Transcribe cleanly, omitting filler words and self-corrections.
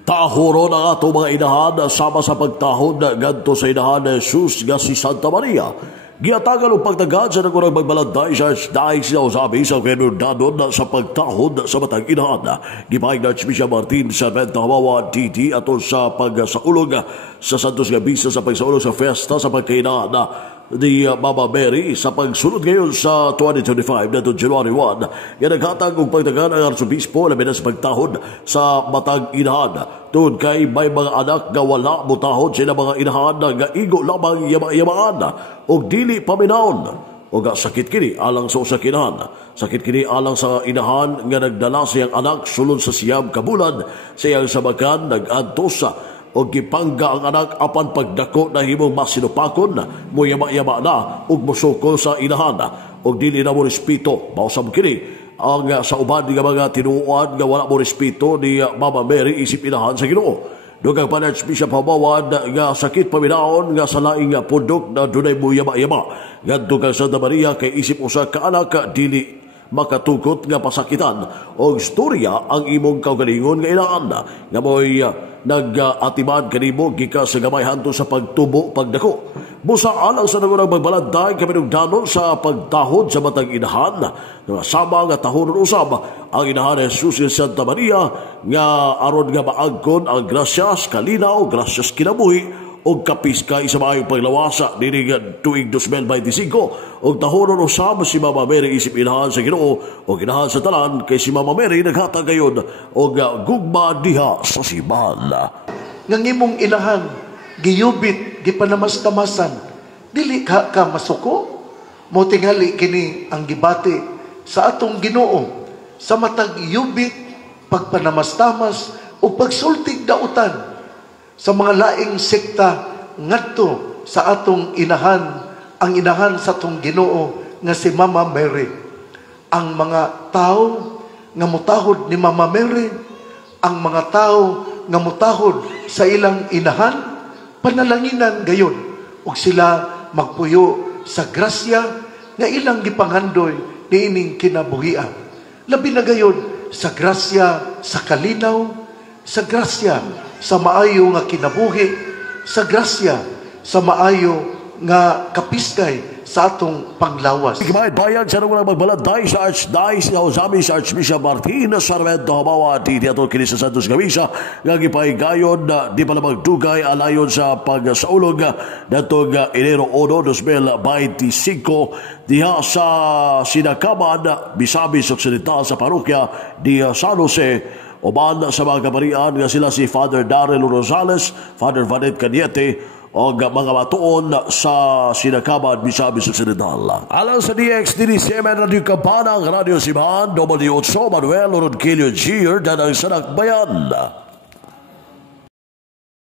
Tahoro na ato mga inahan sama sa pagtahod ngadto sa inahan ni Jesus nga si Santa Maria. Giatagan ang pagtagad sa nagurang magbalanday sa dahil siya usabi sa Fernandon sa pagtahod sa matang inahan. Gipahig na Archbishop Martin sa Benta Hawawa TT ato sa pagsaulog sa Santos Gabisa sa pagsaulog sa festa sa pagkainahan ni Mama Mary sa pagsunod ngayon sa 2025 na January 1. Yan naghatag og pagtagan ang Arsobispo labi na sa pagtahod sa matang inahan. Tungod kay may mga anak nga wala mutahod sila mga inahan nga igo lamang yama-yamaan og dili paminaon. O sakit kini alang sa usakinahan. Sakit kini alang sa inahan nga nagdala siyang anak sulod sa siyam kabulan siyang sabakan nag-adto sa o gipangga ang anak apan pagdako na himong masinupakon mo yama-yama na ug mosukol sa inahan og dili na mo respeto mausab kini ang sa uban nga mga tinuoan nga wala mo respeto ni Mama Mary isip inahan sa Ginoo. Dugang pan Archbishop Hawawan nga sakit paminaon nga sa laing pundok na dunay mo yama-yama ngadto kang Santa Maria kay isip usa ka anak dili makatukot nga pasakitan o istorya ang imong kaugalingon nga inahan nga mo'y nag-atiman kanimo gika sa gamay hanto sa pagtubo pagdako. Busa alang sa nagurang magbalanday kaminugdanon sa pagtahod sa matang inahan nga sama nga tahonon usab ang inahan ni Jesus Santa Maria nga aron nga maagkon ang grasyas kalinaw, grasyas kinabuhi o kapiskay sa maayong paglawasa nining tuig 2025 o tahonon usab si Mama Mary isip inahan sa Ginoo o inahan sa talan kay si Mama Mary naghatag gayon o gugma diha sa simbahan. Nang imong inahan giyubit gipanamastamasan dili ka masuko mo tingali kini ang gibati sa atong Ginoo sa matag yubit pagpanamastamas o pagsultig dautan sa mga laing sekta ngadto sa atong inahan, ang inahan sa atong Ginoo nga si Mama Mary. Ang mga tao nga mutahod ni Mama Mary, ang mga tao nga mutahod sa ilang inahan, panalanginan gayon ug sila magpuyo sa grasya nga ilang gipanghandoy niining kinabuhian. Labi na gayon sa grasya sa kalinaw, sa grasya sa maayo nga kinabuhi, sa grasya sa maayo nga kapiskay sa atong panglawas. Ikimayad bayan sa nang magbalanday sa Archdiocese na usami sa Archbishop Martin sa Benta Hawawa TT ato kini sa Santos Gabisa nga gipahigayon na di pala magdugay alayon sa pagsaulog natong Enero 1, 2025 diha sa Sinakaman, Misamis Occidental sa parokya di San Jose. Uban sa mga kabarian nga sila si Father Darrell Rosales, Father Vanet Caniete o mga matuon sa Sinakaman, Misamis Occidental. Alang sa DX-DDCM Radio Kabanang Radio Simhan, W8 Manuel Oronkilio Jr. dan ang Sanak Bayan.